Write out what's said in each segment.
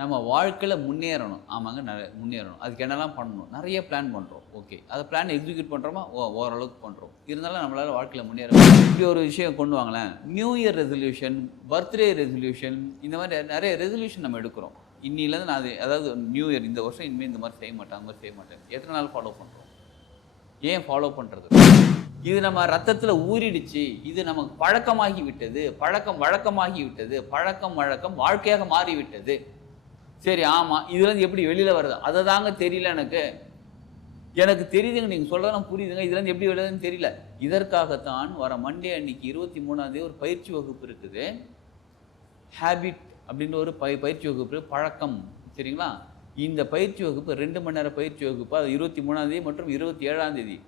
நம்ம வாழ்க்கையில் முன்னேறணும். ஆமாங்க, முன்னேறணும். அதுக்கு என்னெல்லாம் பண்ணணும்? நிறைய பிளான் பண்ணுறோம். ஓகே, அதை பிளான் எக்ஸிக்யூட் பண்ணுறோமா? ஓரளவுக்கு பண்ணுறோம். இருந்தாலும் நம்மளால் வாழ்க்கையில் முன்னேற இப்படி ஒரு விஷயம் கொண்டு வாங்களேன். New year resolution, birthday resolution, இந்த மாதிரி நிறைய ரெசல்யூஷன் நம்ம எடுக்கிறோம். இன்னிலேருந்து நான் அதாவது நியூ இயர் இந்த வருஷம் இனிமேல் இந்த மாதிரி செய்ய மாட்டேன், அந்த மாதிரி செய்ய மாட்டேன். எத்தனை நாள் ஃபாலோ பண்ணுறோம்? ஏன் ஃபாலோ பண்ணுறது? இது நம்ம ரத்தத்தில் ஊறிடுச்சு, இது நமக்கு பழக்கமாகி விட்டது, வழக்கமாகி விட்டது, வழக்கம் வாழ்க்கையாக மாறிவிட்டது. சரி, ஆமாம், இதுலேருந்து எப்படி வெளியில் வருது? அதை தாங்க தெரியல எனக்கு தெரியுதுங்க, நீங்கள் சொல்கிறதெல்லாம் புரியுதுங்க, இதுலேருந்து எப்படி வெளிலன்னு தெரியல. இதற்காகத்தான் வர மண்டே அன்னைக்கு 23ஆம் தேதி ஒரு பயிற்சி வகுப்பு இருக்குது. ஹேபிட் அப்படின்ற ஒரு பயிற்சி வகுப்பு, பழக்கம். சரிங்களா? இந்த பயிற்சி வகுப்பு 2 மணி நேர பயிற்சி வகுப்பு. அது 23ஆம் தேதி மற்றும் 27ஆம் தேதி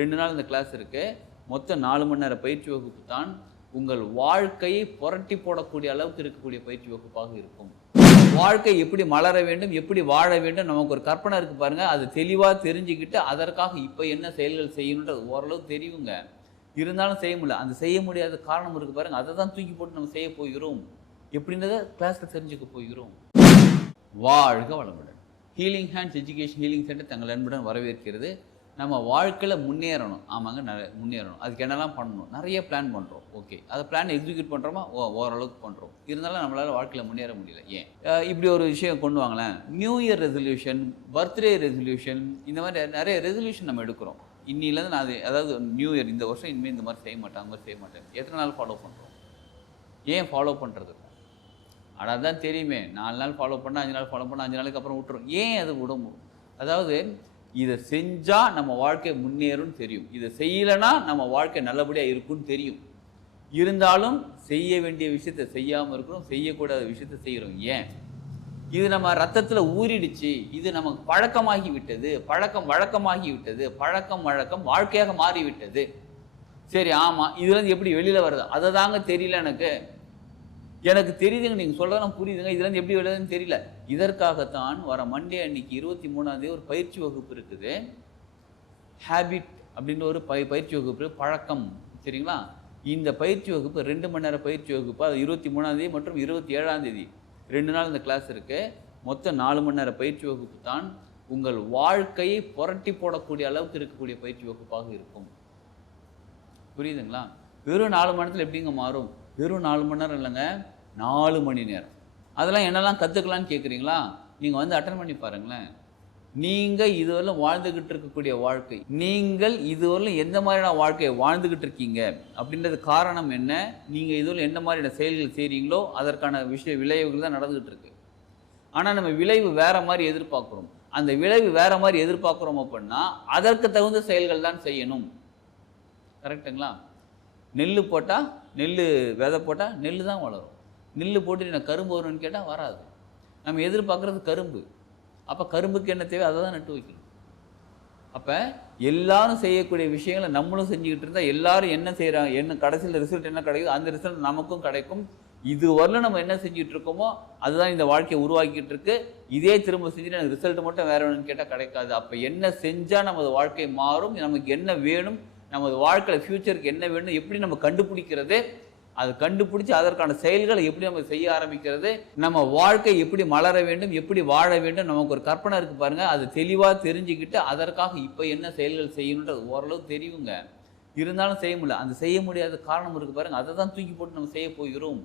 2 நாள் இந்த கிளாஸ் இருக்குது. மொத்தம் 4 மணி நேர பயிற்சி வகுப்பு தான் உங்கள் வாழ்க்கையை புரட்டி போடக்கூடிய அளவுக்கு இருக்கக்கூடிய பயிற்சி வகுப்பாக இருக்கும். வாழ்க்கை எப்படி மலர வேண்டும், எப்படி வாழ வேண்டும், நமக்கு ஒரு கற்பனை இருக்குது பாருங்கள். அது தெளிவாக தெரிஞ்சுக்கிட்டு அதற்காக இப்போ என்ன செயல்கள் செய்யணுன்றது ஓரளவு தெரியுங்க. இருந்தாலும் செய்ய முடியல. அந்த செய்ய முடியாத காரணம் இருக்குது பாருங்கள். அதை தான் தூக்கி போட்டு நம்ம செய்ய போகிறோம். எப்படின்றத கிளாஸில் தெரிஞ்சுக்க போகிறோம். வாழ்க வளமுடன். Healing hands education healing centre தங்கள் அன்புடன் வரவேற்கிறது. நம்ம வாழ்க்கையில் முன்னேறணும். ஆமாங்க, முன்னேறணும். அதுக்கு என்னெல்லாம் பண்ணணும்? நிறைய பிளான் பண்ணுறோம். ஓகே, அதை பிளான் எக்ஸிக்யூட் பண்ணுறோமா? ஓரளவுக்கு பண்ணுறோம். இருந்தாலும் நம்மளால் வாழ்க்கையில் முன்னேற முடியல. ஏன்? இப்படி ஒரு விஷயம் கொண்டு வாங்களேன். New year resolution, birthday resolution, இந்த மாதிரி நிறைய ரெசல்யூஷன் நம்ம எடுக்கிறோம். இன்னிலேருந்து நான் அதாவது நியூ இயர் இந்த வருஷம் இனிமேல் இந்த மாதிரி செய்ய மாட்டேன், அந்த மாதிரி செய்ய மாட்டேன். எத்தனை நாள் ஃபாலோ பண்ணுறோம்? ஏன் ஃபாலோ பண்ணுறது? ஆனால் தான் தெரியுமே, 4 நாள் ஃபாலோ பண்ணால் 5 நாள் ஃபாலோ பண்ணால் 5 நாளுக்கு அப்புறம் விட்டுரும். ஏன் அது விடும்? அதாவது இதை செஞ்சால் நம்ம வாழ்க்கை முன்னேறும்னு தெரியும், இதை செய்யலைன்னா நம்ம வாழ்க்கை நல்லபடியாக இருக்கும்னு தெரியும். இருந்தாலும் செய்ய வேண்டிய விஷயத்தை செய்யாமல் இருக்கிறோம், செய்யக்கூடாத விஷயத்தை செய்கிறோம். ஏன்? இது நம்ம ரத்தத்தில் ஊறிடுச்சு, இது நமக்கு பழக்கமாகி விட்டது, வழக்கமாகி விட்டது, வழக்கம் வாழ்க்கையாக மாறிவிட்டது. சரி, ஆமாம், இதுலேருந்து எப்படி வெளியில் வருது? அதை தாங்க தெரியல எனக்கு தெரியுதுங்க, நீங்கள் சொல்கிறதெல்லாம் புரியுதுங்க, இதுலேருந்து எப்படி வெளிலன்னு தெரியல. இதற்காகத்தான் வர மண்டே அன்னைக்கு 23ஆம் தேதி ஒரு பயிற்சி வகுப்பு இருக்குது. ஹேபிட் அப்படின்ற ஒரு பயிற்சி வகுப்பு, பழக்கம். சரிங்களா? இந்த பயிற்சி வகுப்பு 2 மணி நேர பயிற்சி வகுப்பு. அது 23ஆம் தேதி மற்றும் 27ஆம் தேதி 2 நாள் இந்த கிளாஸ் இருக்குது. மொத்தம் 4 மணி நேர பயிற்சி வகுப்பு தான் உங்கள் வாழ்க்கையை புரட்டி போடக்கூடிய அளவுக்கு இருக்கக்கூடிய பயிற்சி வகுப்பாக இருக்கும். புரியுதுங்களா? வெறும் 4 மணி நேரத்தில் எப்படிங்க மாறும்? வெறும் 4 மணி நேரம் இல்லைங்க, 4 மணி நேரம். அதெல்லாம் என்னெல்லாம் கற்றுக்கலான்னு கேட்குறீங்களா? நீங்கள் வந்து அட்டன் பண்ணி பாருங்களேன். நீங்கள் இதுவரையிலும் வாழ்ந்துக்கிட்டு இருக்கக்கூடிய வாழ்க்கை, நீங்கள் இதுவரையிலும் எந்த மாதிரியான வாழ்க்கையை வாழ்ந்துக்கிட்டு இருக்கீங்க அப்படின்றது காரணம் என்ன? நீங்கள் இதுவரை எந்த மாதிரியான செயல்கள் செய்கிறீங்களோ அதற்கான விளைவுகள் தான் நடந்துக்கிட்டு இருக்கு. ஆனால் நம்ம விளைவு வேறு மாதிரி எதிர்பார்க்குறோம். அந்த விளைவு வேறு மாதிரி எதிர்பார்க்குறோம் அப்படின்னா அதற்கு தகுந்த செயல்கள் தான் செய்யணும். கரெக்டுங்களா? நெல் போட்டால் விதை போட்டால் நெல் தான் வளரும். நெல் போட்டு நான் கரும்பு வரும்னு கேட்டால் வராது. நம்ம எதிர்பார்க்குறது கரும்பு. அப்போ கரும்புக்கு என்ன தேவை? அதை தான் நட்டு வைக்கணும். அப்போ எல்லாரும் செய்யக்கூடிய விஷயங்களை நம்மளும் செஞ்சுக்கிட்டு இருந்தால் எல்லாரும் என்ன செய்கிறாங்க, என்ன கடைசியில் ரிசல்ட் என்ன கிடைக்குது, அந்த ரிசல்ட் நமக்கும் கிடைக்கும். இது வரல நம்ம என்ன செஞ்சுட்டு இருக்கோமோ அதுதான் இந்த வாழ்க்கையை உருவாக்கிட்டு இருக்கு. இதே திரும்ப செஞ்சுட்டு எனக்கு ரிசல்ட் மட்டும் வேறு வேணும்னு கேட்டால் கிடைக்காது. அப்போ என்ன செஞ்சால் நமது வாழ்க்கை மாறும், நமக்கு என்ன வேணும், நமது வாழ்க்கையில் ஃப்யூச்சருக்கு என்ன வேணும், எப்படி நம்ம கண்டுபிடிக்கிறது, அதை கண்டுபிடிச்சி அதற்கான செயல்களை எப்படி நம்ம செய்ய ஆரம்பிக்கிறது, நம்ம வாழ்க்கை எப்படி மலர வேண்டும், எப்படி வாழ வேண்டும், நமக்கு ஒரு கற்பனை இருக்குது பாருங்கள். அது தெளிவாக தெரிஞ்சுக்கிட்டு அதற்காக இப்போ என்ன செயல்கள் செய்யணுன்றது ஓரளவு தெரியுங்க. இருந்தாலும் செய்ய முடியல. அந்த செய்ய முடியாத காரணம் இருக்குது பாருங்கள். அதை தான் தூக்கி போட்டு நம்ம செய்ய போகிறோம்.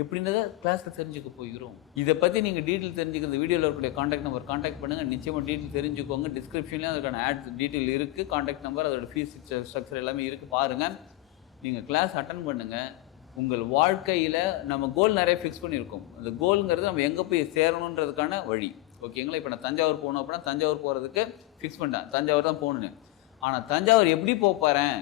எப்படின்றத கிளாஸில் தெரிஞ்சுக்க போகிறோம். இதை பற்றி நீங்கள் டீட்டெயில் தெரிஞ்சுக்கிறது வீடியோவில் இருக்கக்கூடிய காண்டாக்ட் நம்பர் காண்டாக்ட் பண்ணுங்கள். நிச்சயமாக டீட்டெயில் தெரிஞ்சுக்கோங்க. டிஸ்கிரிப்ஷன்லேயும் அதுக்கான ஆட்ஸ் டீட்டெயில் இருக்குது. காண்டாக்ட் நம்பர், அதோட ஃபீஸ் ஸ்ட்ரக்சர் எல்லாமே இருக்குது. பாருங்கள், நீங்கள் கிளாஸ் அட்டன் பண்ணுங்கள். உங்கள் வாழ்க்கையில் நம்ம கோல் நிறைய ஃபிக்ஸ் பண்ணியிருக்கோம். அந்த கோலுங்கிறது நம்ம எங்கே போய் சேரணுன்றதுக்கான வழி. ஓகேங்களா? இப்போ நான் தஞ்சாவூர் போகணும் அப்படின்னா தஞ்சாவூர் போகிறதுக்கு ஃபிக்ஸ் பண்ணிட்டேன், தஞ்சாவூர் தான் போகணுன்னு. ஆனால் தஞ்சாவூர் எப்படி போகிறேன்?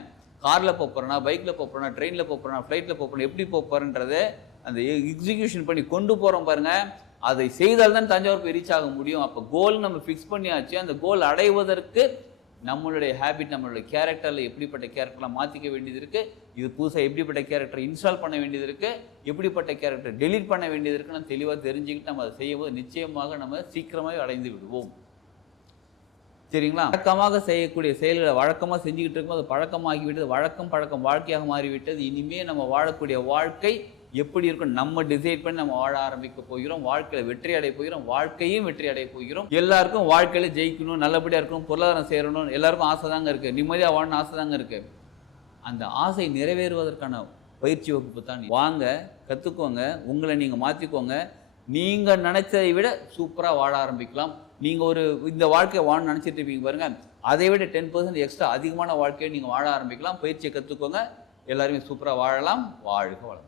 காரில் போகிறேன்னா, பைக்கில் போகிறேன்னா, ட்ரெயினில் போகிறேன்னா, ஃப்ளைட்டில் போகிறேன், எப்படி போகிறேன்றதை அந்த எக்ஸிக்யூஷன் பண்ணி கொண்டு போகிறோம் பாருங்கள். அதை செய்தால் தான் தஞ்சாவூர் போய் ரீச் ஆக முடியும். அப்போ கோல் நம்ம ஃபிக்ஸ் பண்ணியாச்சு. அந்த கோல் அடைவதற்கு நம்மளுடைய ஹேபிட், நம்மளுடைய கேரக்டரில் எப்படிப்பட்ட கேரக்டர்லாம் மாற்றிக்க வேண்டியது இருக்குது, இது புதுசாக எப்படிப்பட்ட கேரக்டர் இன்ஸ்டால் பண்ண வேண்டியது இருக்குது, எப்படிப்பட்ட கேரக்டர் டெலீட் பண்ண வேண்டியது இருக்குன்னு தெளிவாக தெரிஞ்சுக்கிட்டு நம்ம அதை செய்யும்போது நிச்சயமாக நம்ம சீக்கிரமாக அடைந்து விடுவோம். சரிங்களா? வழக்கமாக செய்யக்கூடிய செயல்களை வழக்கமாக செஞ்சுக்கிட்டு இருக்கும்போது அது பழக்கமாகிவிட்டது. வழக்கம் வாழ்க்கையாக மாறிவிட்டது. இனிமேல் நம்ம வாழக்கூடிய வாழ்க்கை எப்படி இருக்கும் நம்ம டிசைட் பண்ணி நம்ம வாழ ஆரம்பிக்க போகிறோம். வாழ்க்கையில் வெற்றி அடைய போகிறோம். வாழ்க்கையும் வெற்றி அடைய போகிறோம். எல்லாருக்கும் வாழ்க்கையில் ஜெயிக்கணும், நல்லபடியாக இருக்கணும், பொருளாதாரம் சேரணும், எல்லாருக்கும் ஆசை தாங்க இருக்குது. நிம்மதியாக வாழணும் ஆசை தாங்க இருக்குது. அந்த ஆசை நிறைவேறுவதற்கான பயிற்சி வகுப்பு தான். வாங்க, கற்றுக்கோங்க, உங்களை நீங்கள் மாற்றிக்கோங்க. நீங்கள் நினச்சதை விட சூப்பராக வாழ ஆரம்பிக்கலாம். நீங்கள் இந்த வாழ்க்கையை வாழணும்னு நினச்சிட்டு இருப்பீங்க பாருங்கள், அதை விட 10% எக்ஸ்ட்ரா அதிகமான வாழ்க்கையை நீங்கள் வாழ ஆரம்பிக்கலாம். பயிற்சியை கற்றுக்கோங்க, எல்லாருமே சூப்பராக வாழலாம். வாழ்க வளம்.